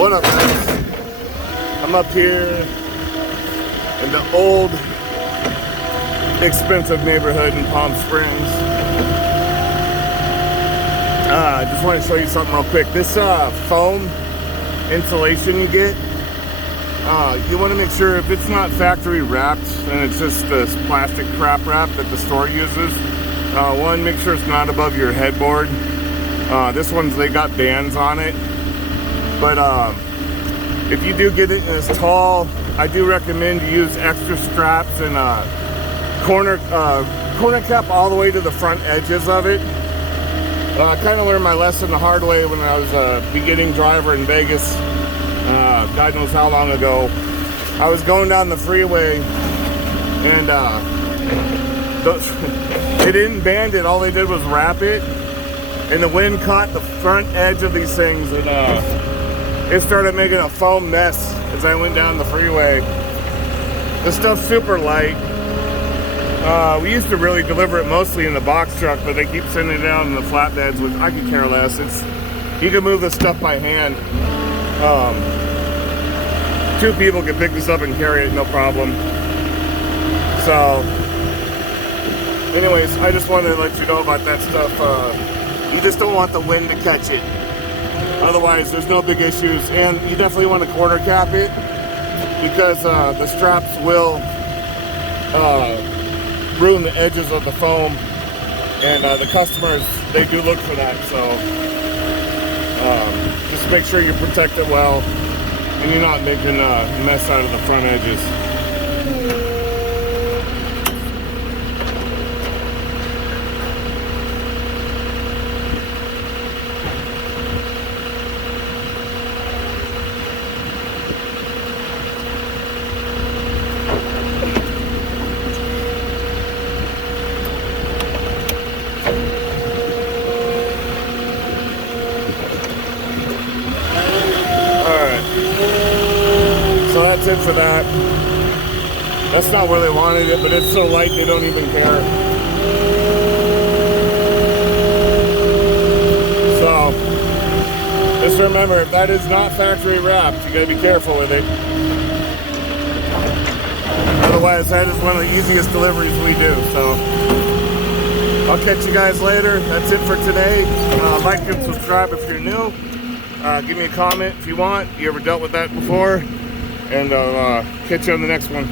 What up, guys? I'm up here in the old, expensive neighborhood in Palm Springs. I just want to show you something real quick. This foam insulation you get, you want to make sure if it's not factory wrapped and it's just this plastic crap wrap that the store uses, one, make sure it's not above your headboard. This one's, they got bands on it. But if you do get it in this tall, I do recommend you use extra straps and corner cap all the way to the front edges of it. I kind of learned my lesson the hard way when I was a beginning driver in Vegas. God knows how long ago. I was going down the freeway and they didn't band it. All they did was wrap it, and the wind caught the front edge of these things, and it started making a foam mess as I went down the freeway. This stuff's super light. We used to really deliver it mostly in the box truck, but they keep sending it down in the flatbeds, which I could care less. You can move this stuff by hand. 2 people can pick this up and carry it, no problem. So, anyways, I just wanted to let you know about that stuff. You just don't want the wind to catch it. Otherwise, there's no big issues. And you definitely want to corner cap it, because the straps will ruin the edges of the foam, and the customers, they do look for that. So just make sure you protect it well and you're not making a mess out of the front edges. So that's it for that. That's not where they wanted it, but it's so light they don't even care. So just remember, if that is not factory wrapped, you gotta be careful with it. Otherwise, that is one of the easiest deliveries we do. So I'll catch you guys later. That's it for today. Like and subscribe if you're new. Give me a comment if you want. You ever dealt with that before? And I'll catch you on the next one.